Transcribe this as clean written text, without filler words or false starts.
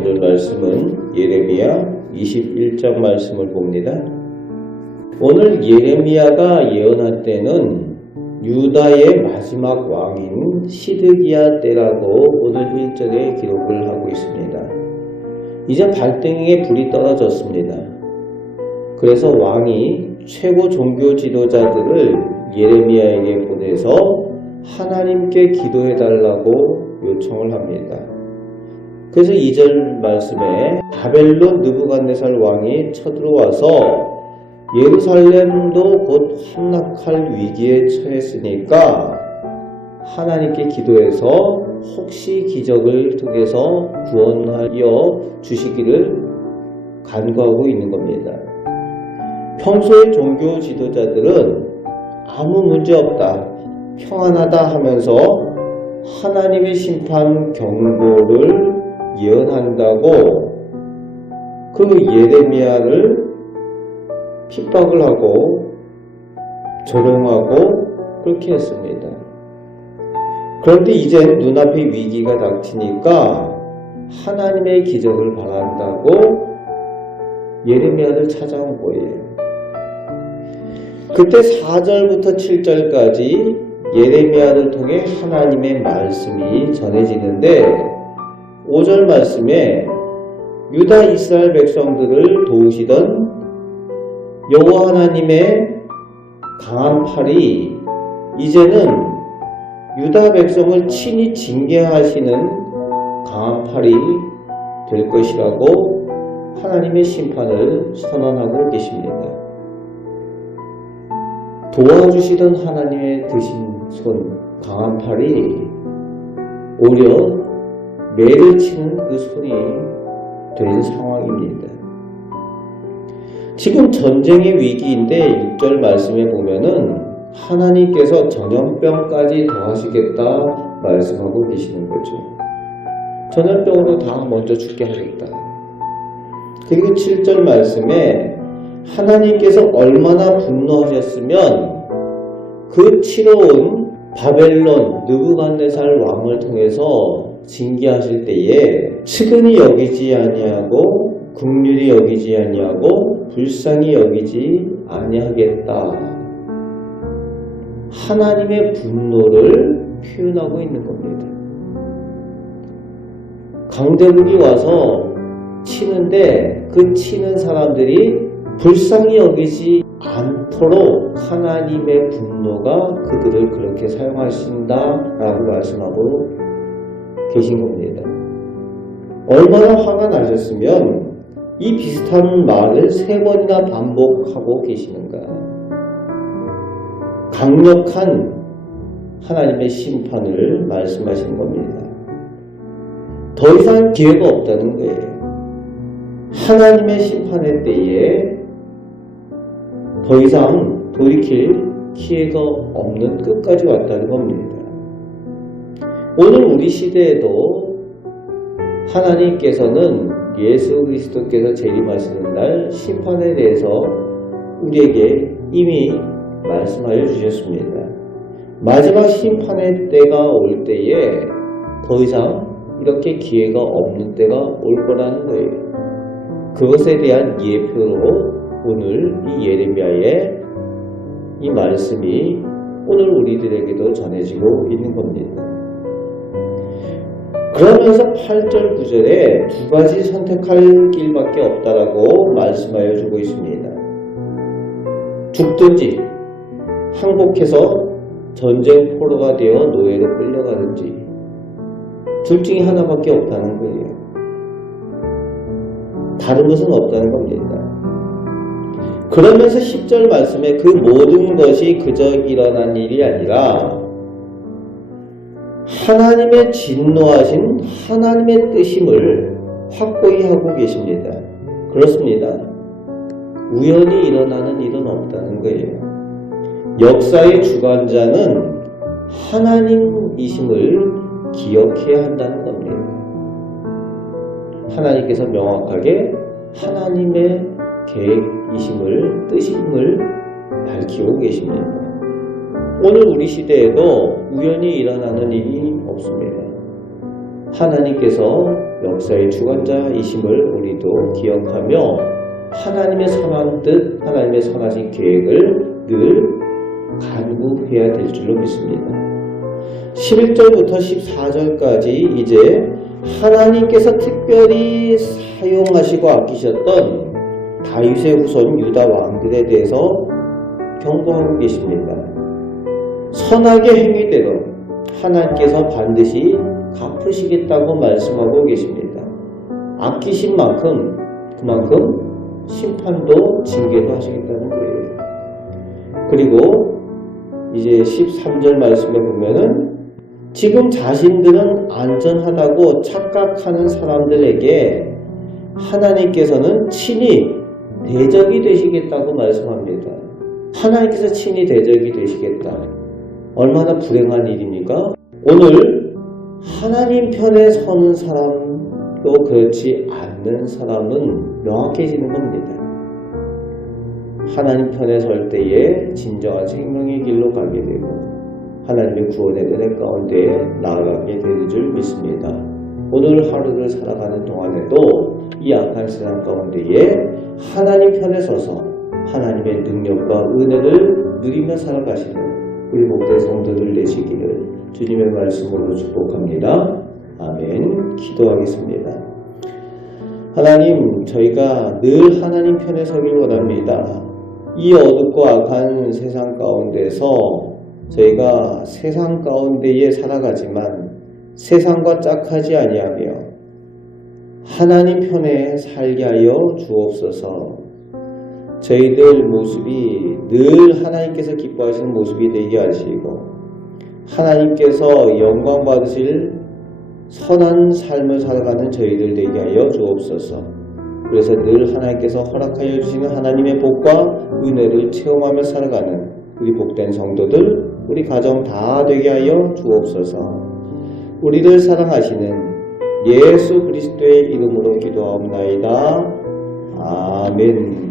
오늘 말씀은 예레미야 21장 말씀을 봅니다. 오늘 예레미야가 예언할 때는 유다의 마지막 왕인 시드기야 때라고 오늘 1절에 기록을 하고 있습니다. 이제 발등에 불이 떨어졌습니다. 그래서 왕이 최고 종교 지도자들을 예레미야에게 보내서 하나님께 기도해달라고 요청을 합니다. 그래서 2절 말씀에 바벨론 느부갓네살 왕이 쳐들어와서 예루살렘도 곧 함락할 위기에 처했으니까 하나님께 기도해서 혹시 기적을 통해서 구원하여 주시기를 간구하고 있는 겁니다. 평소에 종교 지도자들은 아무 문제 없다, 평안하다 하면서 하나님의 심판 경보를 예언한다고 그 예레미야를 핍박을 하고 조롱하고 그렇게 했습니다. 그런데 이제 눈앞에 위기가 닥치니까 하나님의 기적을 바란다고 예레미야를 찾아온 거예요. 그때 4절부터 7절까지 예레미야를 통해 하나님의 말씀이 전해지는데 5절 말씀에 유다 이스라엘 백성들을 도우시던 여호와 하나님의 강한 팔이 이제는 유다 백성을 친히 징계하시는 강한 팔이 될 것이라고 하나님의 심판을 선언하고 계십니다. 도와주시던 하나님의 드신 손, 강한 팔이 오히려 매를 치는 그 손이 된 상황입니다. 지금 전쟁의 위기인데 6절 말씀에 보면은 하나님께서 전염병까지 더하시겠다 말씀하고 계시는 거죠. 전염병으로 다 먼저 죽게 하겠다. 그리고 7절 말씀에 하나님께서 얼마나 분노하셨으면 그 치러온 바벨론 느부갓네살 왕을 통해서 징계하실 때에 측은히 여기지 아니하고 긍휼히 여기지 아니하고 불쌍히 여기지 아니하겠다. 하나님의 분노를 표현하고 있는 겁니다. 강대국이 와서 치는데 그 치는 사람들이 불쌍히 여기지 않도록 하나님의 분노가 그들을 그렇게 사용하신다라고 말씀하고 계신 겁니다. 얼마나 화가 나셨으면 이 비슷한 말을 3번이나 반복하고 계시는가. 강력한 하나님의 심판을 말씀하시는 겁니다. 더 이상 기회가 없다는 거예요. 하나님의 심판의 때에 더 이상 돌이킬 기회가 없는 끝까지 왔다는 겁니다. 오늘 우리 시대에도 하나님께서는 예수 그리스도께서 재림하시는 날 심판에 대해서 우리에게 이미 말씀하여 주셨습니다. 마지막 심판의 때가 올 때에 더 이상 이렇게 기회가 없는 때가 올 거라는 거예요. 그것에 대한 예표로 오늘 이 예레미야의 이 말씀이 오늘 우리들에게도 전해지고 있는 겁니다. 그러면서 8절 9절에 2가지 선택할 길밖에 없다라고 말씀하여 주고 있습니다. 죽든지 항복해서 전쟁 포로가 되어 노예로 끌려가든지 둘 중에 하나밖에 없다는 거예요. 다른 것은 없다는 겁니다. 그러면서 10절 말씀에 그 모든 것이 그저 일어난 일이 아니라 하나님의 진노하신 하나님의 뜻임을 확고히 하고 계십니다. 그렇습니다. 우연히 일어나는 일은 없다는 거예요. 역사의 주관자는 하나님이심을 기억해야 한다는 겁니다. 하나님께서 명확하게 하나님의 계획이심을, 뜻임을 밝히고 계십니다. 오늘 우리 시대에도 우연히 일어나는 일이 없습니다. 하나님께서 역사의 주관자이심을 우리도 기억하며 하나님의 선한 뜻, 하나님의 선하신 계획을 늘 간구해야 될 줄로 믿습니다. 11절부터 14절까지 이제 하나님께서 특별히 사용하시고 아끼셨던 다윗의 후손 유다 왕들에 대해서 경고하고 계십니다. 선하게 행위대로 하나님께서 반드시 갚으시겠다고 말씀하고 계십니다. 아끼신 만큼 그만큼 심판도 징계도 하시겠다는 거예요. 그리고 이제 13절 말씀에 보면은 지금 자신들은 안전하다고 착각하는 사람들에게 하나님께서는 친히 대적이 되시겠다고 말씀합니다. 하나님께서 친히 대적이 되시겠다. 얼마나 불행한 일입니까? 오늘 하나님 편에 서는 사람도 그렇지 않는 사람은 명확해지는 겁니다. 하나님 편에 설 때에 진정한 생명의 길로 가게 되고 하나님의 구원의 은혜 가운데 나아가게 되는 줄 믿습니다. 오늘 하루를 살아가는 동안에도 이 악한 세상 가운데에 하나님 편에 서서 하나님의 능력과 은혜를 누리며 살아가시는 우리 복된 성도들 되시기를 주님의 말씀으로 축복합니다. 아멘. 기도하겠습니다. 하나님, 저희가 늘 하나님 편에 서길 원합니다. 이 어둡고 악한 세상 가운데서 저희가 세상 가운데에 살아가지만 세상과 짝하지 아니하며 하나님 편에 살게 하여 주옵소서. 저희들 모습이 늘 하나님께서 기뻐하시는 모습이 되게 하시고 하나님께서 영광 받으실 선한 삶을 살아가는 저희들 되게 하여 주옵소서. 그래서 늘 하나님께서 허락하여 주시는 하나님의 복과 은혜를 체험하며 살아가는 우리 복된 성도들, 우리 가정 다 되게 하여 주옵소서. 우리를 사랑하시는 예수 그리스도의 이름으로 기도하옵나이다. 아멘.